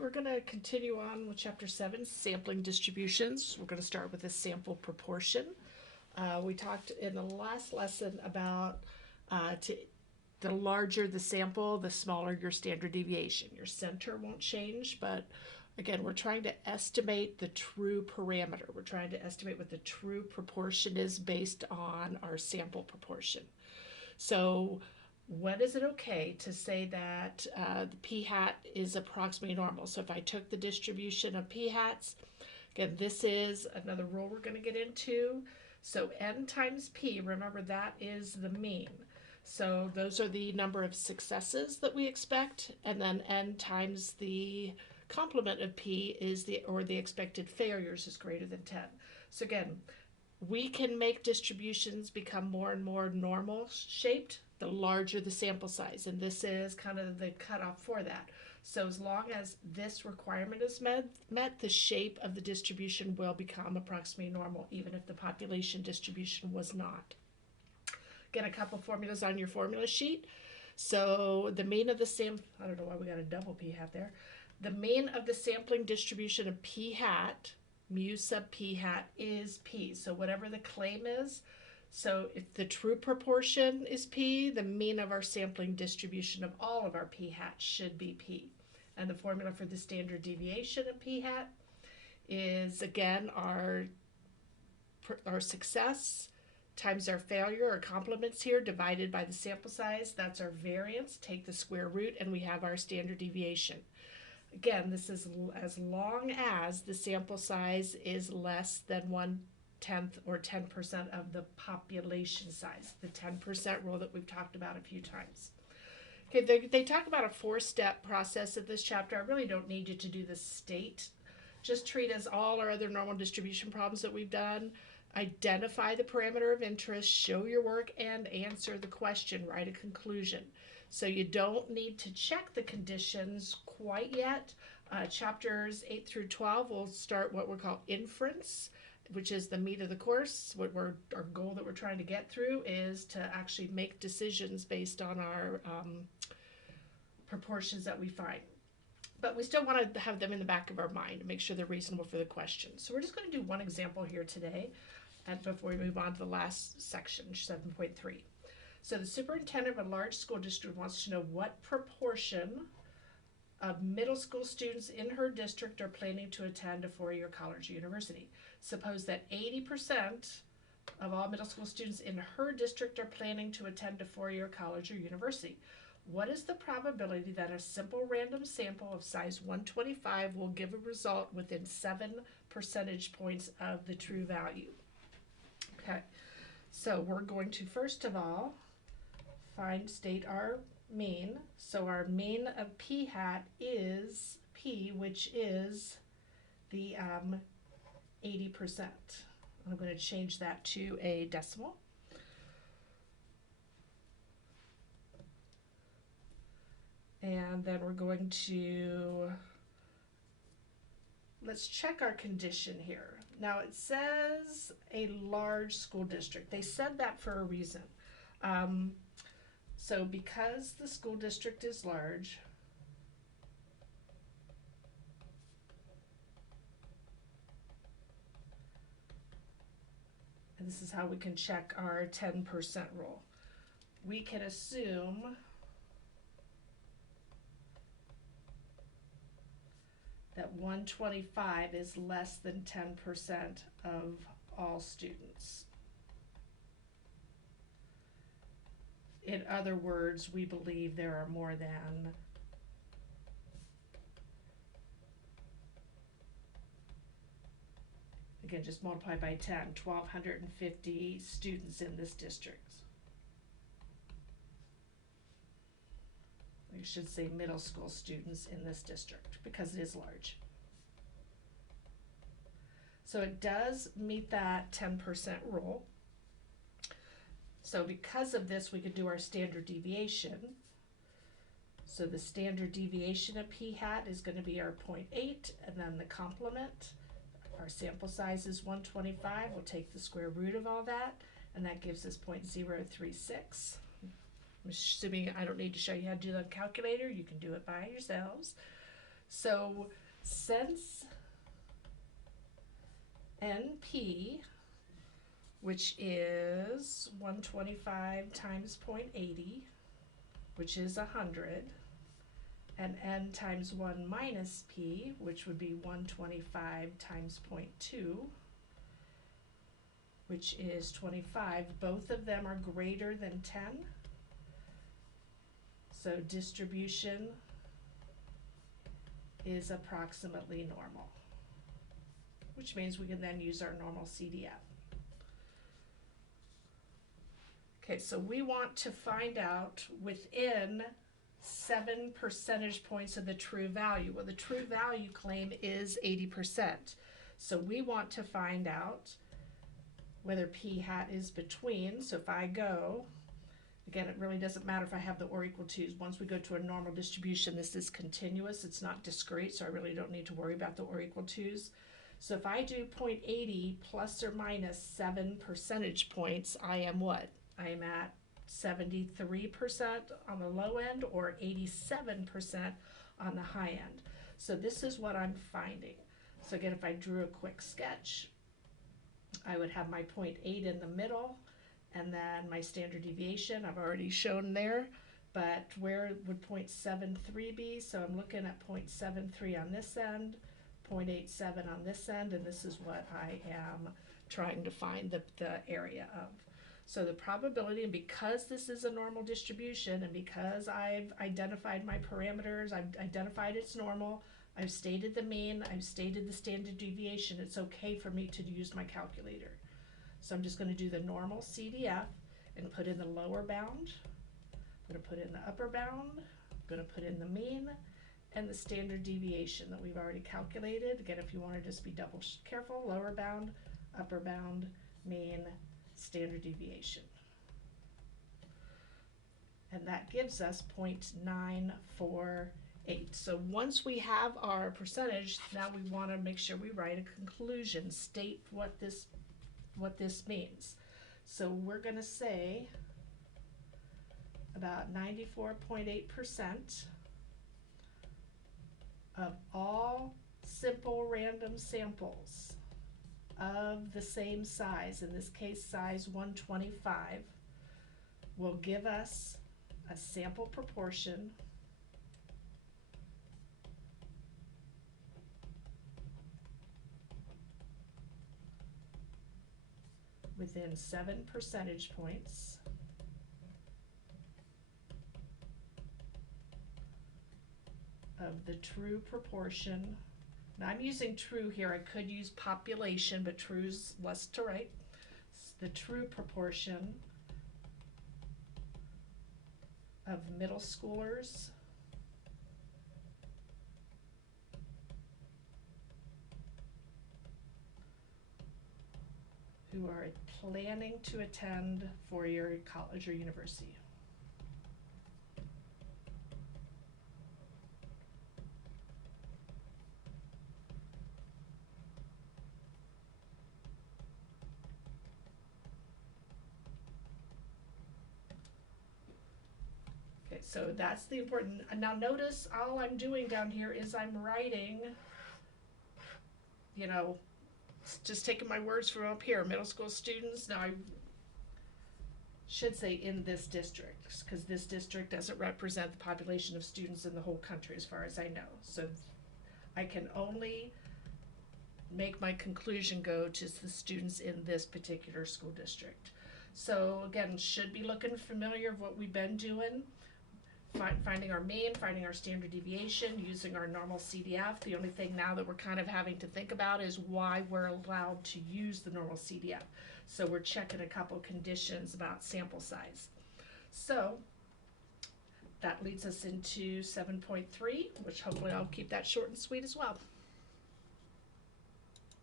right, we're going to continue on with Chapter 7, Sampling Distributions. We're going to start with the sample proportion. We talked in the last lesson about the larger the sample, the smaller your standard deviation. Your center won't change, but again, we're trying to estimate the true parameter. We're trying to estimate what the true proportion is based on our sample proportion. So when is it okay to say that the p hat is approximately normal? So if I took the distribution of p hats, again, this is another rule we're going to get into. So n times p, remember that is the mean. So those are the number of successes that we expect, and then n times the complement of p is the expected failures is greater than 10. So again, we can make distributions become more and more normal shaped the larger the sample size, and this is kind of the cutoff for that. So as long as this requirement is met, the shape of the distribution will become approximately normal, even if the population distribution was not. Get a couple formulas on your formula sheet. So the mean of the I don't know why we got a double p hat there. The mean of the sampling distribution of p hat, mu sub p hat, is p. So whatever the claim is, so if the true proportion is p, the mean of our sampling distribution of all of our p hats should be p. And the formula for the standard deviation of p hat is, again, our success times our failure, or complements here, divided by the sample size. That's our variance. Take the square root, and we have our standard deviation. Again, this is as long as the sample size is less than 1/10 or 10% of the population size, the 10% rule that we've talked about a few times. Okay, they talk about a 4-step process in this chapter. I really don't need you to do the state. Just treat as all our other normal distribution problems that we've done. Identify the parameter of interest, show your work, and answer the question. Write a conclusion. So you don't need to check the conditions quite yet. Chapters 8 through 12 will start what we call inference, which is the meat of the course. Our goal that we're trying to get through is to actually make decisions based on our proportions that we find. But we still want to have them in the back of our mind to make sure they're reasonable for the question. So we're just going to do one example here today, and before we move on to the last section, 7.3. So the superintendent of a large school district wants to know what proportion of middle school students in her district are planning to attend a 4-year college or university. Suppose that 80% of all middle school students in her district are planning to attend a 4-year college or university. What is the probability that a simple random sample of size 125 will give a result within 7 percentage points of the true value? Okay, so we're going to first of all state our mean. So our mean of p hat is p, which is the 80%. I'm going to change that to a decimal. And then we're going to, let's check our condition here. Now it says a large school district. They said that for a reason. So because the school district is large, and this is how we can check our 10% rule, we can assume that 125 is less than 10% of all students. In other words, we believe there are more than again, just multiply by 10, 1,250 students in this district. We should say middle school students in this district because it is large. So it does meet that 10% rule. So because of this, we could do our standard deviation. So the standard deviation of p hat is going to be our 0.8, and then the complement, our sample size is 125. We'll take the square root of all that, and that gives us 0.036. I'm assuming I don't need to show you how to do the calculator. You can do it by yourselves. So since NP, which is 125 times 0.80, which is 100, and n times 1 minus p, which would be 125 times 0.2, which is 25. Both of them are greater than 10. So distribution is approximately normal, which means we can then use our normal CDF. Okay, so we want to find out within 7 percentage points of the true value. Well, the true value claim is 80%. So we want to find out whether p hat is between. So if I go, again, it really doesn't matter if I have the or equal to's. Once we go to a normal distribution, this is continuous. It's not discrete, so I really don't need to worry about the or equal to's. So if I do 0.80 plus or minus 7 percentage points, I am what? I am at 73% on the low end or 87% on the high end. So this is what I'm finding. So again, if I drew a quick sketch, I would have my 0.8 in the middle, and then my standard deviation I've already shown there, but where would 0.73 be? So I'm looking at 0.73 on this end, 0.87 on this end, and this is what I am trying to find the area of. So the probability, and because this is a normal distribution, and because I've identified my parameters, I've identified it's normal, I've stated the mean, I've stated the standard deviation, it's okay for me to use my calculator. So I'm just going to do the normal CDF and put in the lower bound. I'm going to put in the upper bound. I'm going to put in the mean and the standard deviation that we've already calculated. Again, if you want to just be double careful, lower bound, upper bound, mean, standard deviation. And that gives us 0.948. So once we have our percentage, now we want to make sure we write a conclusion, state what this means. So we're going to say about 94.8% of all simple random samples of the same size, in this case size 125, will give us a sample proportion within 7 percentage points of the true proportion. Now I'm using true here, I could use population, but true's less to write. It's the true proportion of middle schoolers who are planning to attend four-year college or university. Okay, so that's the important. Now notice all I'm doing down here is I'm writing, you know, just taking my words from up here, middle school students. Now I should say in this district, because this district doesn't represent the population of students in the whole country as far as I know. So I can only make my conclusion go to the students in this particular school district. So again, should be looking familiar of what we've been doing. Finding our mean, finding our standard deviation, using our normal CDF. The only thing now that we're kind of having to think about is why we're allowed to use the normal CDF. So we're checking a couple conditions about sample size. So that leads us into 7.3, which hopefully I'll keep that short and sweet as well.